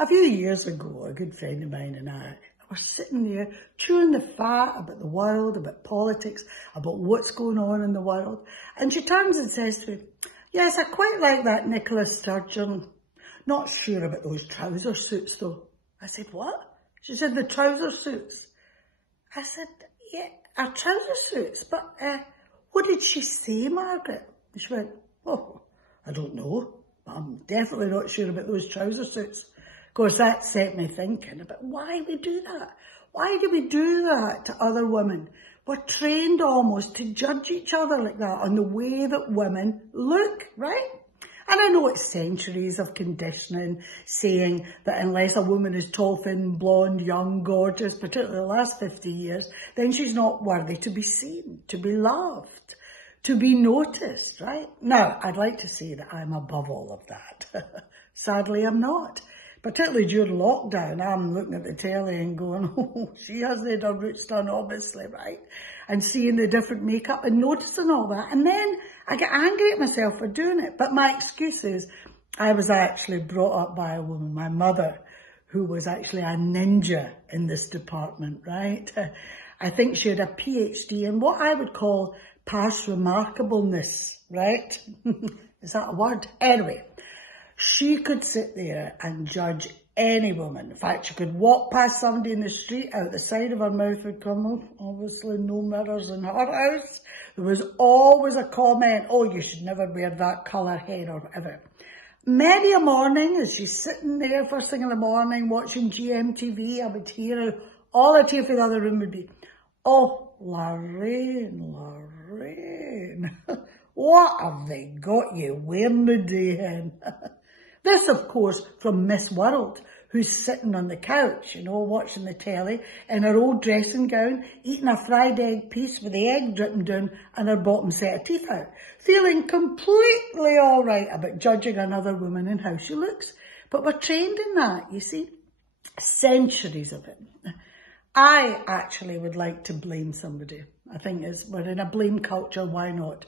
A few years ago, a good friend of mine and I were sitting there chewing the fat about the world, about politics, about what's going on in the world. And she turns and says to me, yes, I quite like that Nicola Sturgeon. Not sure about those trouser suits though. I said, what? She said, the trouser suits. I said, yeah, our trouser suits, but what did she say, Margaret? And she went, oh, I don't know. I'm definitely not sure about those trouser suits. Of course, that set me thinking about why we do that. Why do we do that to other women? We're trained almost to judge each other like that on the way that women look, right? And I know it's centuries of conditioning saying that unless a woman is tall, thin, blonde, young, gorgeous, particularly the last 50 years, then she's not worthy to be seen, to be loved, to be noticed, right? Now, I'd like to say that I'm above all of that. Sadly, I'm not. Particularly during lockdown, I'm looking at the telly and going, oh, she has had her roots done, obviously, right? And seeing the different makeup and noticing all that. And then I get angry at myself for doing it. But my excuse is, I was actually brought up by a woman, my mother, who was actually a ninja in this department, right? I think she had a PhD in what I would call past remarkableness, right? Is that a word? Anyway. She could sit there and judge any woman. In fact, she could walk past somebody in the street, out the side of her mouth would come up. Obviously, no mirrors in her house. There was always a comment, oh, you should never wear that colour hair or whatever. Many a morning, as she's sitting there first thing in the morning, watching GMTV, I would hear all I'd hear from the other room would be, oh, Lorraine, what have they got you wearing today, hen? This, of course, from Miss World, who's sitting on the couch, you know, watching the telly in her old dressing gown, eating a fried egg piece with the egg dripping down and her bottom set of teeth out, feeling completely all right about judging another woman and how she looks. But we're trained in that, you see, centuries of it. I actually would like to blame somebody. I think we're in a blame culture, why not?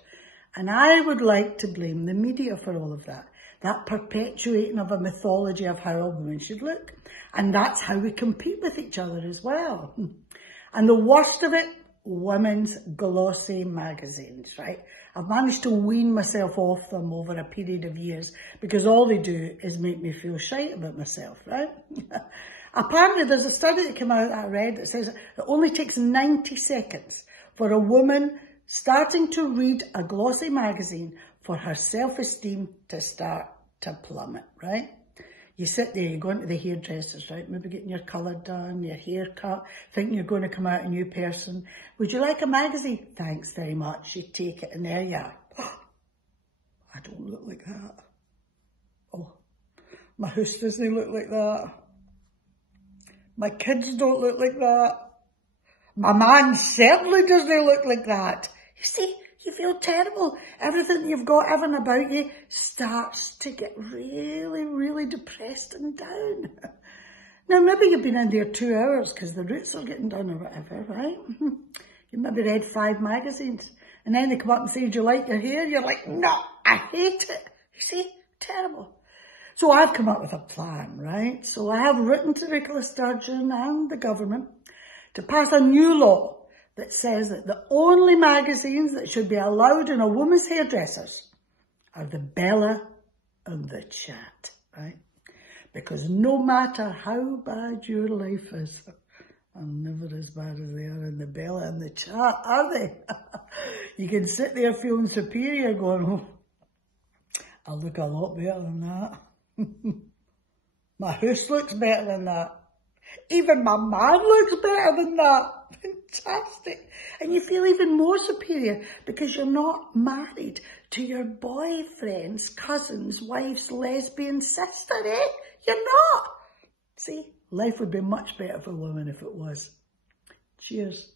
And I would like to blame the media for all of that. That perpetuating of a mythology of how a woman should look. And that's how we compete with each other as well. And the worst of it, women's glossy magazines, right? I've managed to wean myself off them over a period of years because all they do is make me feel shite about myself, right? Apparently there's a study that came out that I read that says it only takes 90 seconds for a woman starting to read a glossy magazine for her self-esteem to start to plummet, right? You sit there, you go into the hairdressers, right? Maybe getting your colour done, your hair cut, thinking you're going to come out a new person. Would you like a magazine? Thanks very much. You take it and there you are. I don't look like that. Oh, my house doesn't look like that. My kids don't look like that. My man certainly doesn't look like that. You see, you feel terrible. Everything you've got, everything about you starts to get really, really depressed and down. Now, maybe you've been in there 2 hours because the roots are getting done or whatever, right? You maybe read 5 magazines and then they come up and say, do you like your hair? You're like, no, I hate it. You see, terrible. So I've come up with a plan, right? So I have written to Nicola Sturgeon and the government to pass a new law that says that the only magazines that should be allowed in a woman's hairdressers are the Bella and the Chat, right? Because no matter how bad your life is, I'm never as bad as they are in the Bella and the Chat, are they? You can sit there feeling superior going, oh, I look a lot better than that. My house looks better than that. Even my man looks better than that. Fantastic. And you feel even more superior because you're not married to your boyfriend's cousin's wife's lesbian sister, eh? You're not. See, life would be much better for women if it was. Cheers.